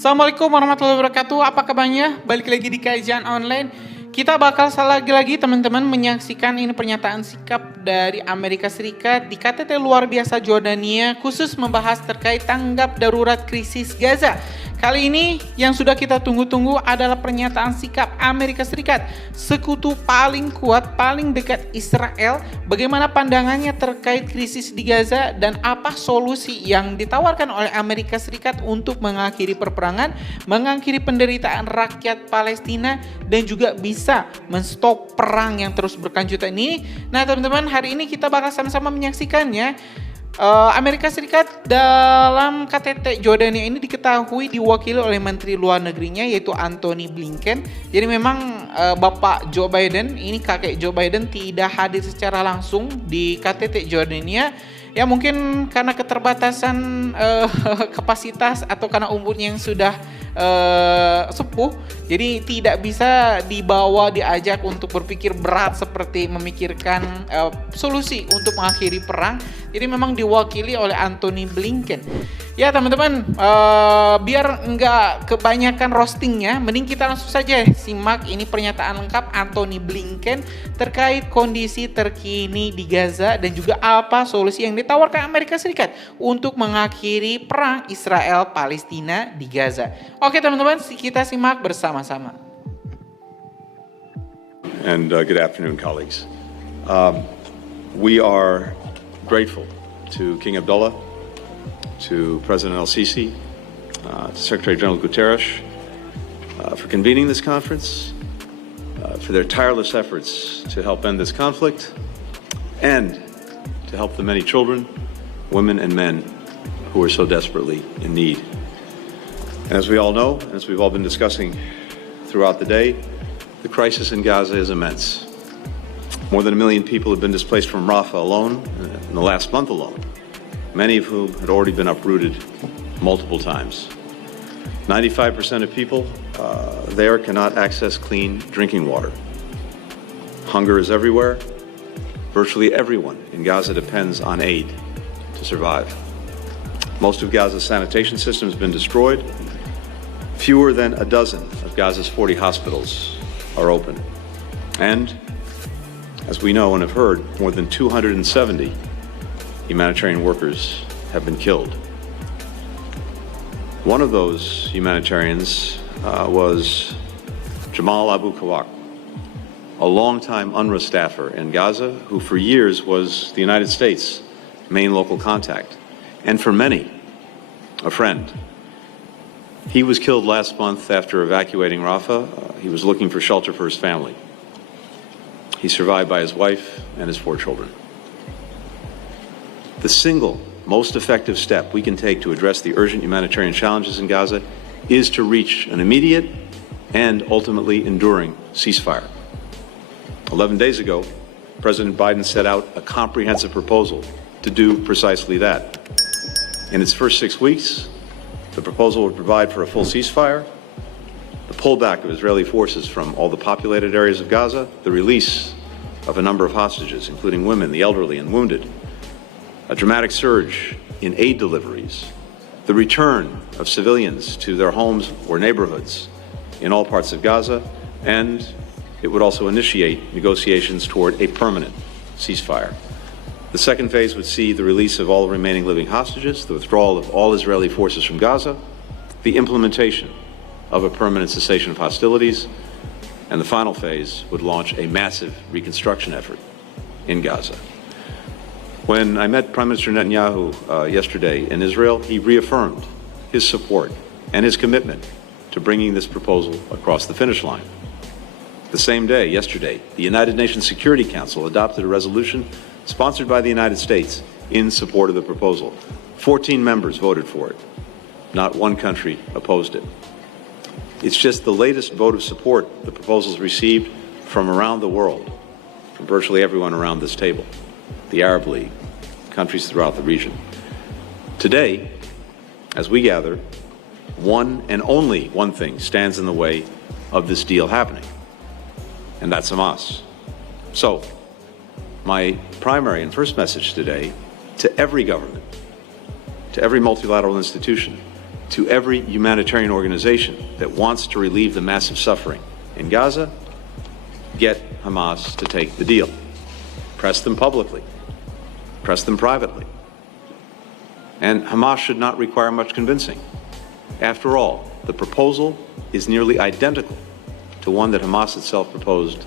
Assalamualaikum warahmatullahi wabarakatuh. Apa kabarnya? Balik lagi di kajian online. Kita bakal lagi teman-teman menyaksikan ini pernyataan sikap dari Amerika Serikat di KTT luar biasa Jordania khusus membahas terkait tanggap darurat krisis Gaza. Kali ini yang sudah kita tunggu-tunggu adalah pernyataan sikap Amerika Serikat, sekutu paling kuat, paling dekat Israel, bagaimana pandangannya terkait krisis di Gaza dan apa solusi yang ditawarkan oleh Amerika Serikat untuk mengakhiri perperangan, mengakhiri penderitaan rakyat Palestina dan juga bisa menstop perang yang terus berkelanjutan ini. Nah teman-teman, hari ini kita bakal sama-sama menyaksikannya. Amerika Serikat dalam KTT Jordania ini diketahui diwakili oleh Menteri Luar Negerinya yaitu Antony Blinken. Jadi memang Bapak Joe Biden, ini kakek Joe Biden tidak hadir secara langsung di KTT Jordania. Ya mungkin karena keterbatasan kapasitas atau karena umurnya yang sudah sepuh, jadi tidak bisa diajak untuk berpikir berat seperti memikirkan solusi untuk mengakhiri perang. Jadi memang diwakili oleh Antony Blinken. Ya teman-teman, biar nggak kebanyakan roastingnya, mending kita langsung saja simak ini pernyataan lengkap Antony Blinken terkait kondisi terkini di Gaza dan juga apa solusi yang ditawarkan Amerika Serikat untuk mengakhiri perang Israel-Palestina di Gaza. Oke teman-teman, kita simak bersama-sama. And good afternoon, colleagues. We are grateful to King Abdullah, to President El-Sisi, to Secretary General Guterres for convening this conference, for their tireless efforts to help end this conflict, and to help the many children, women, and men who are so desperately in need. And as we all know, and as we've all been discussing throughout the day, the crisis in Gaza is immense. More than 1 million people have been displaced from Rafah alone in the last month alone, many of whom had already been uprooted multiple times. 95% of people there cannot access clean drinking water. Hunger is everywhere. Virtually everyone in Gaza depends on aid to survive. Most of Gaza's sanitation system has been destroyed. Fewer than a dozen of Gaza's 40 hospitals are open. And, as we know and have heard, more than 270 humanitarian workers have been killed. One of those humanitarians was Jamal Abu Kawak, a longtime UNRWA staffer in Gaza who for years was the United States' main local contact, and for many, a friend. He was killed last month after evacuating Rafah. He was looking for shelter for his family. He's survived by his wife and his 4 children. The single most effective step we can take to address the urgent humanitarian challenges in Gaza is to reach an immediate and ultimately enduring ceasefire. 11 days ago, President Biden set out a comprehensive proposal to do precisely that. In its first 6 weeks, the proposal would provide for a full ceasefire, the pullback of Israeli forces from all the populated areas of Gaza, the release of a number of hostages, including women, the elderly, and wounded, a dramatic surge in aid deliveries, the return of civilians to their homes or neighborhoods in all parts of Gaza, and it would also initiate negotiations toward a permanent ceasefire. The second phase would see the release of all remaining living hostages, the withdrawal of all Israeli forces from Gaza, the implementation of a permanent cessation of hostilities, and the final phase would launch a massive reconstruction effort in Gaza. When I met Prime Minister Netanyahu yesterday in Israel, he reaffirmed his support and his commitment to bringing this proposal across the finish line. The same day, yesterday, the United Nations Security Council adopted a resolution sponsored by the United States in support of the proposal. 14 members voted for it. Not one country opposed it. It's just the latest vote of support the proposal's received from around the world, from virtually everyone around this table, the Arab League, countries throughout the region. Today, as we gather, one and only one thing stands in the way of this deal happening, and that's Hamas. So, my primary and first message today to every government, to every multilateral institution, to every humanitarian organization that wants to relieve the massive suffering in Gaza, get Hamas to take the deal. Press them publicly. Press them privately. And Hamas should not require much convincing. After all, the proposal is nearly identical to one that Hamas itself proposed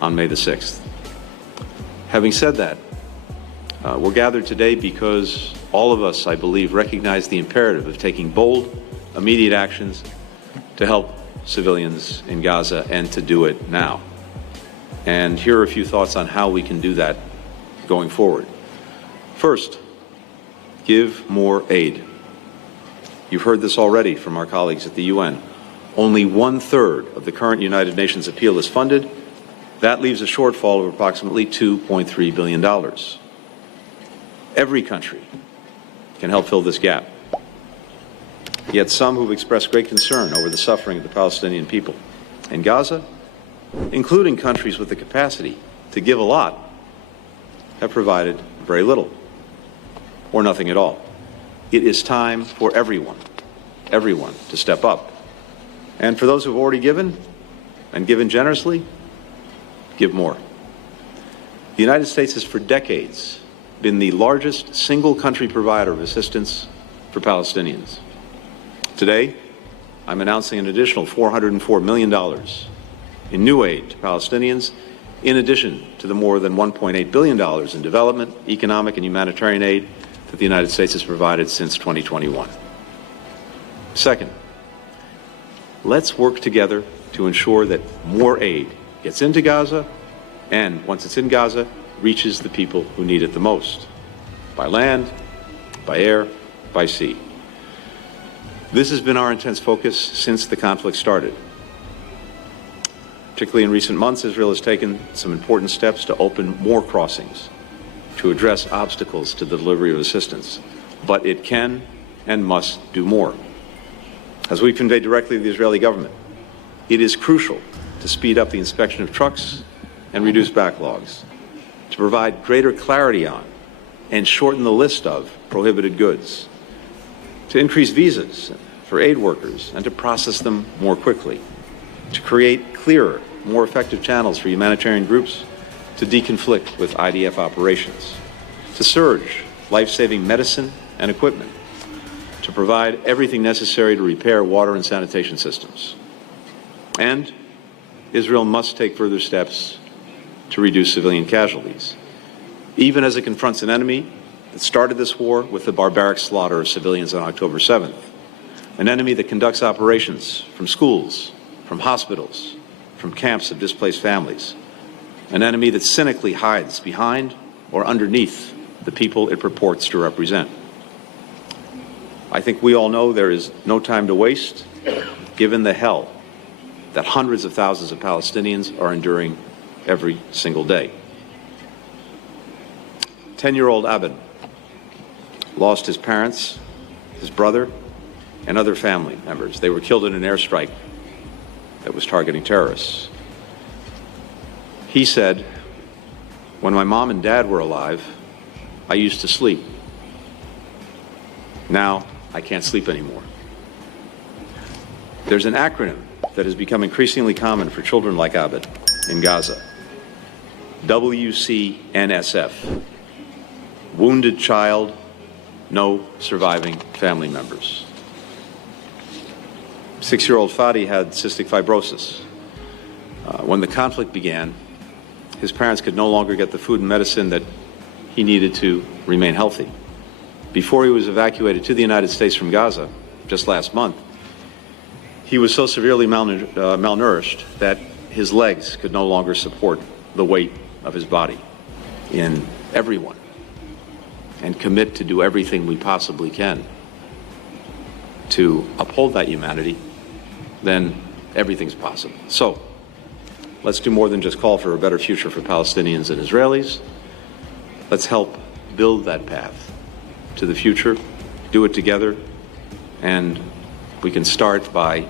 on May the 6th. Having said that, we're gathered today because all of us, I believe, recognize the imperative of taking bold, immediate actions to help civilians in Gaza and to do it now. And here are a few thoughts on how we can do that going forward. First, give more aid. You've heard this already from our colleagues at the UN. Only 1/3 of the current United Nations appeal is funded. That leaves a shortfall of approximately $2.3 billion. Every country can help fill this gap. Yet some who've expressed great concern over the suffering of the Palestinian people in Gaza, including countries with the capacity to give a lot, have provided very little or nothing at all. It is time for everyone to step up. And for those who've already given, and given generously, give more. The United States has for decades been the largest single country provider of assistance for Palestinians. Today, I'm announcing an additional $404 million in new aid to Palestinians, in addition to the more than $1.8 billion in development, economic, and humanitarian aid that the United States has provided since 2021. Second, let's work together to ensure that more aid gets into Gaza and, once it's in Gaza, reaches the people who need it the most, by land, by air, by sea. This has been our intense focus since the conflict started. Particularly in recent months, Israel has taken some important steps to open more crossings, to address obstacles to the delivery of assistance. But it can and must do more. As we conveyed directly to the Israeli government, it is crucial to speed up the inspection of trucks and reduce backlogs, to provide greater clarity on and shorten the list of prohibited goods, to increase visas for aid workers and to process them more quickly, to create clearer, more effective channels for humanitarian groups to deconflict with IDF operations, to surge life-saving medicine and equipment, to provide everything necessary to repair water and sanitation systems. And Israel must take further steps to reduce civilian casualties, even as it confronts an enemy that started this war with the barbaric slaughter of civilians on October 7th, an enemy that conducts operations from schools, from hospitals, from camps of displaced families, an enemy that cynically hides behind or underneath the people it purports to represent. I think we all know there is no time to waste, given the hell that hundreds of thousands of Palestinians are enduring every single day. 10-year-old Abed lost his parents, his brother, and other family members. They were killed in an airstrike that was targeting terrorists. He said, "When my mom and dad were alive, I used to sleep. Now I can't sleep anymore." There's an acronym that has become increasingly common for children like Abed in Gaza. WCNSF. Wounded child, no surviving family members. 6-year-old Fadi had cystic fibrosis. When the conflict began, his parents could no longer get the food and medicine that he needed to remain healthy. Before he was evacuated to the United States from Gaza, just last month, he was so severely malnourished that his legs could no longer support the weight of his body. In everyone, and commit to do everything we possibly can to uphold that humanity, then everything's possible. So, let's do more than just call for a better future for Palestinians and Israelis. Let's help build that path to the future, do it together, and we can start by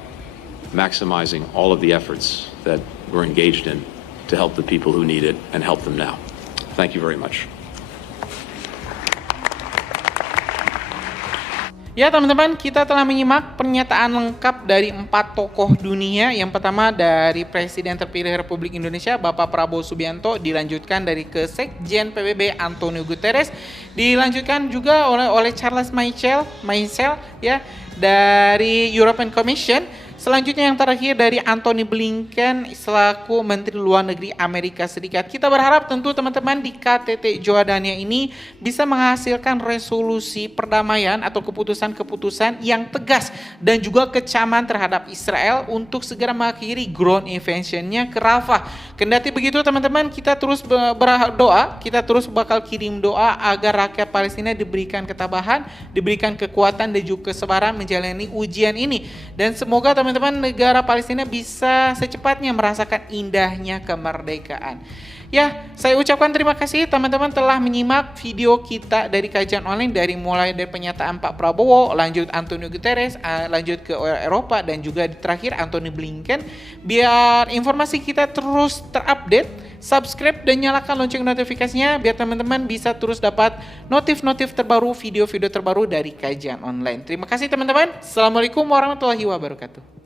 maximizing all of the efforts that we're engaged in to help the people who need it and help them now. Thank you very much. Ya teman-teman, kita telah menyimak pernyataan lengkap dari 4 tokoh dunia. Yang pertama dari Presiden terpilih Republik Indonesia Bapak Prabowo Subianto, dilanjutkan dari Sekjen PBB Antonio Guterres, dilanjutkan juga oleh Charles Michel ya dari European Commission. Selanjutnya yang terakhir dari Antony Blinken selaku Menteri Luar Negeri Amerika Serikat. Kita berharap tentu teman-teman di KTT Jordania ini bisa menghasilkan resolusi perdamaian atau keputusan-keputusan yang tegas dan juga kecaman terhadap Israel untuk segera mengakhiri ground invasion-nya ke Rafah. Kendati begitu teman-teman, kita terus berdoa, kita terus bakal kirim doa agar rakyat Palestina diberikan ketabahan, diberikan kekuatan dan juga kesabaran menjalani ujian ini. Dan semoga teman-teman negara Palestina bisa secepatnya merasakan indahnya kemerdekaan. Ya, saya ucapkan terima kasih teman-teman telah menyimak video kita dari kajian online dari mulai dari pernyataan Pak Prabowo, lanjut Antonio Guterres, lanjut ke Eropa dan juga terakhir Antony Blinken. Biar informasi kita terus terupdate, subscribe dan nyalakan lonceng notifikasinya biar teman-teman bisa terus dapat notif-notif terbaru, video-video terbaru dari kajian online. Terima kasih teman-teman. Assalamualaikum warahmatullahi wabarakatuh.